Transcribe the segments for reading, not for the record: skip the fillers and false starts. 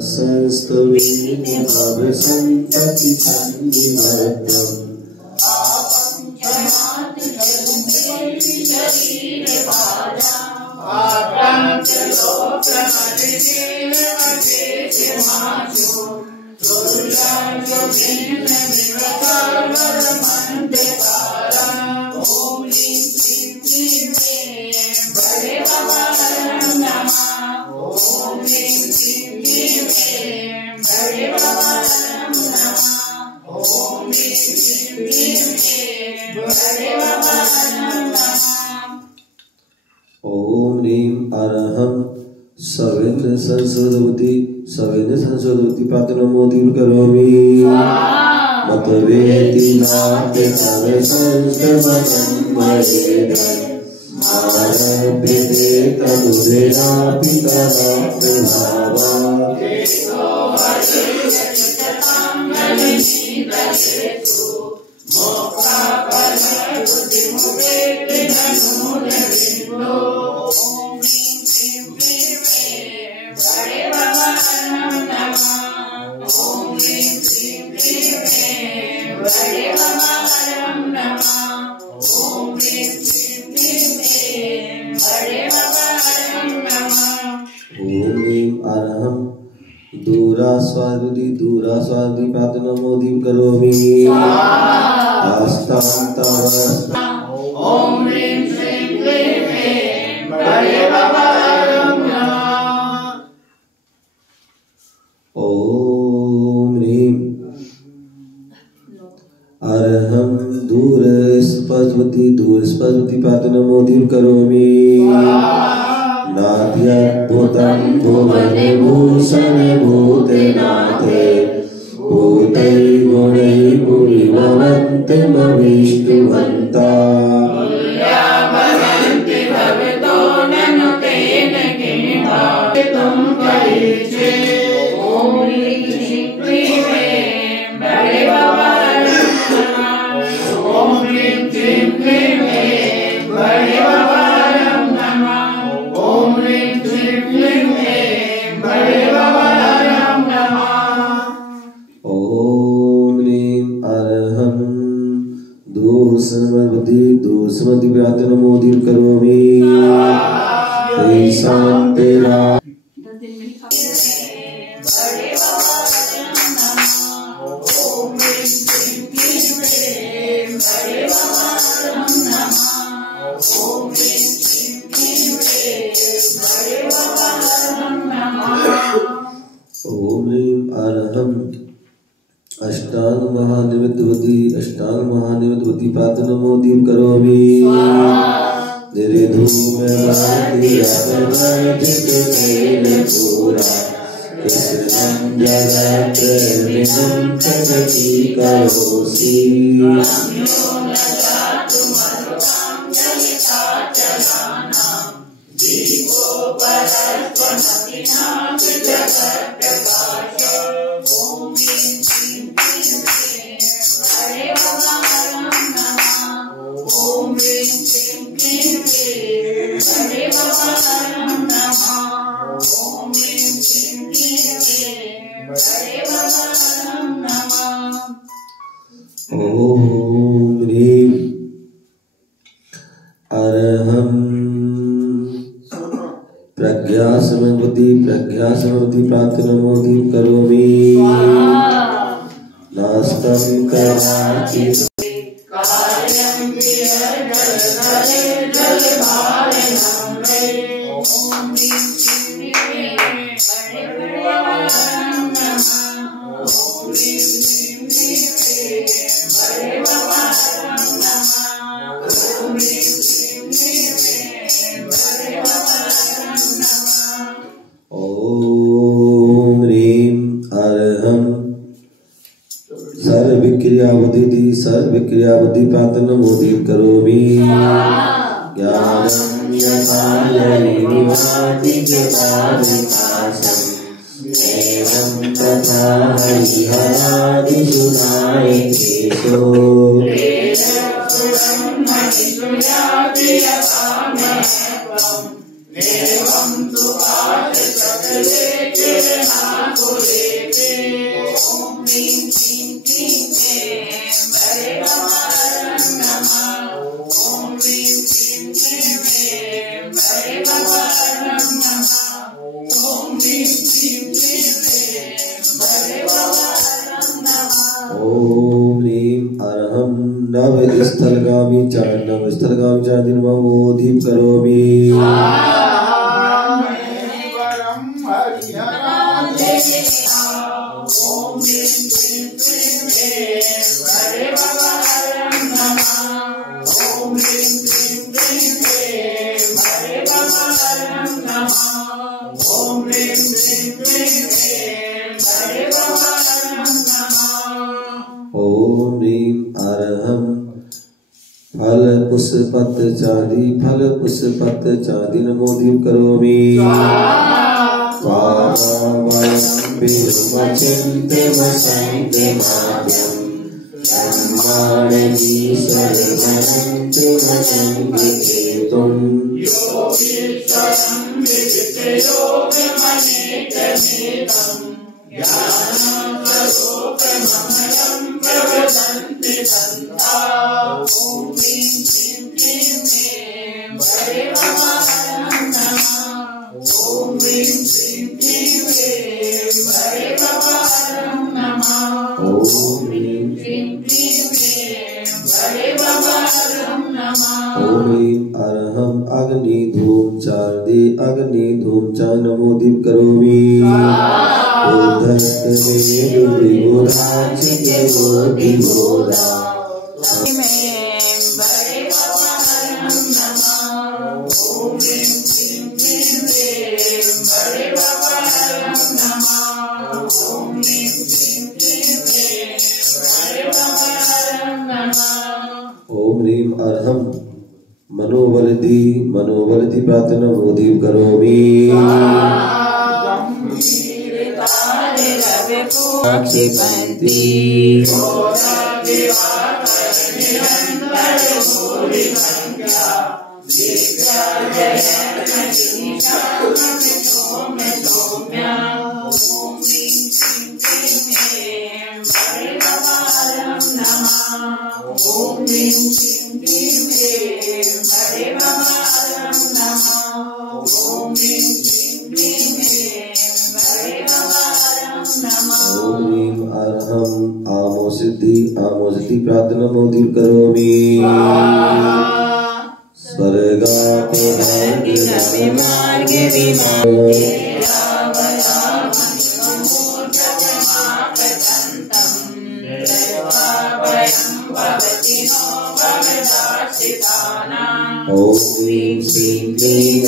संस्तुति भव संतति संविवर्तम् ओम ह्रीं अरहं सवेन्द्र संसदवती प्रातनमोदीं करोमि मत वेति नाट्य तव संस्तवनं वरेदम् आरभ्यते तनुधेया पिता प्रभावा दूरास्वादुति प्रातनमोदीं करोमि ओम ह्रीं श्रीं क्लीं ऐं भैरवाय नमः। ओम ह्रीं अरहं दूरस्पति प्रातनमोदीं करोमि नाद्यद्भुतं भुवने भूषणभूतनाथे भूतैः गुणैः भुवि भवन्तमविष्टुवन्ता भवन्ति भवतो ननु तेन किं करिष्ये। ओम ह्रीं श्रीं क्लीं ऐं भैरवाय नमः। ओम ह्रीं श्रीं क्लीं ऐं भैरवाय नमः। ओम ह्रीं श्रीं क्लीं ऐं भैरवाय नमः। ओम ह्रीं अरहं दूरस्मति प्रातनमोदीं करोमि शान्तिरा ओम ह्रीं अरहं अष्टांग महानिमित्तवती प्रातनमोदीं करोमि निर्धूमवादिरपवर्जिततेन पुरा कृष्णं जगत्प्रविणं प्रगतीकरोषि ओम ह्रीं अरहं प्रज्ञासमवती प्रातनमोदीं करोमि नास्तं कदाचित् ओम ह्रीं अरहं सर्वक्रियावधि प्रातनमोदीं करोमि ज्ञानं यथायनिवाति जताविकासम् एवं तथा हरिहरादिषु नायकेशो एवं तु आर्य सकले किरणाकुल ओम ह्रीं अरहं नवस्थलगामी चादिन ममो दीप करोमि। ओम ह्रीं अरहं फल पुष्पत चांदी नमो दीप करोमि। अग्नि धूम च नमो दीप करोमि। ओम ह्रीं अरहं मनोबलति प्रार्थना नमो दीप करोमि। आमोसिद्धि प्रार्थना नमो दीप करोमि। ओम ह्रीं श्रीं क्लीं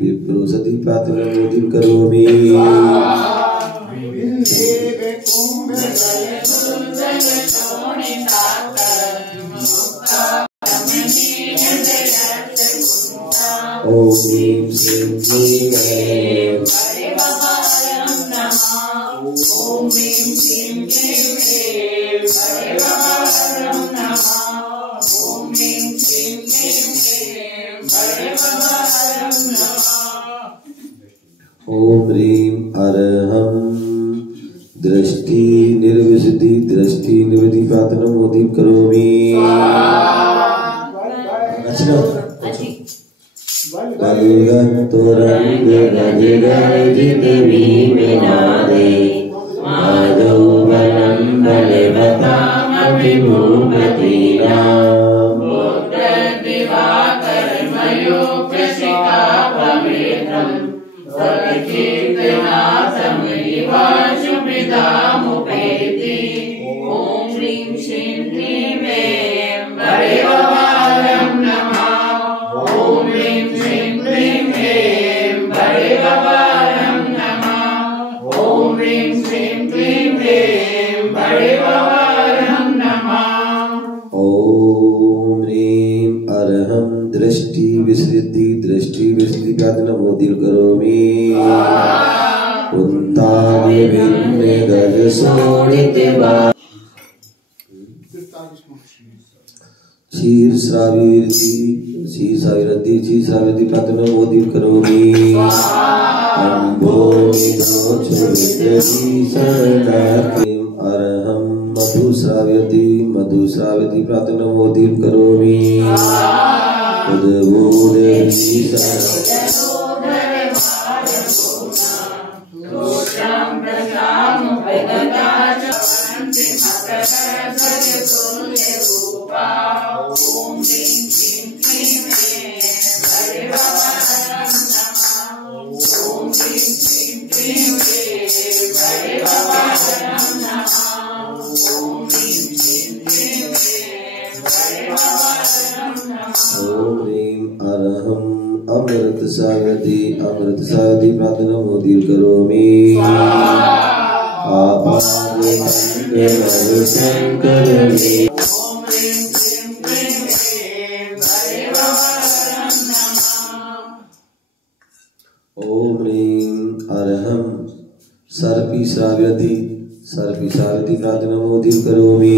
विप्रोसति प्रार्थना नमो दीप करोमि। ओम ह्रीं श्रीं क्लीं ओम ह्रीं अरहं दृष्टि निर्विधि प्रार्थना नमो दीप करोमि। रंग गज विनादे माधव बलं बलवतामभिभूपतिना ओम ह्रीं श्रीं क्लीं भैरवाय नमः। ओम ह्रीं श्रीं क्लीं भैरवाय नमः। ओम ह्रीं श्रीं क्लीं भैरवाय नमः। ओम ह्रीं अरहं दृष्टि विसृति प्रार्थना नमो दीप करोमि। गज शोणित क्षीर श्राविरति प्रातनमोदीं करोमि अरहं मधुश्राव्यति प्रातनमोदीं करोमि अमृतसागति प्रातनमोदीं करोमि ओम ह्रीं अरहं सर्पी श्राव्यति प्रातनमोदीं करोमि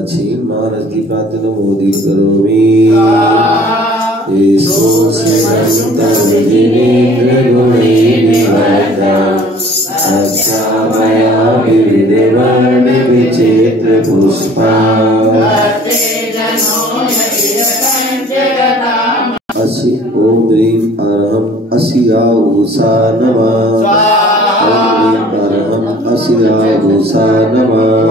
अक्षीण महारस्ति प्रातनमोदीं करोमि ओम ह्रीं अरहं असियाऊषा नमः ओम ह्रीं अरहं असियाऊषा नमः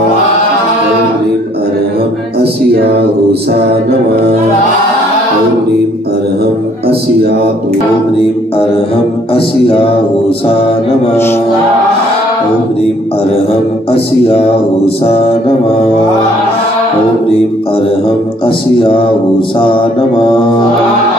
ओम ह्रीं अरहं असियाऊषा नमः ओम ह्रीं अरहं असियाऊषा नमः ओम ह्रीं अरहं असियाऊषा नमः ओम ह्रीं अरहं असियाऊषा नमः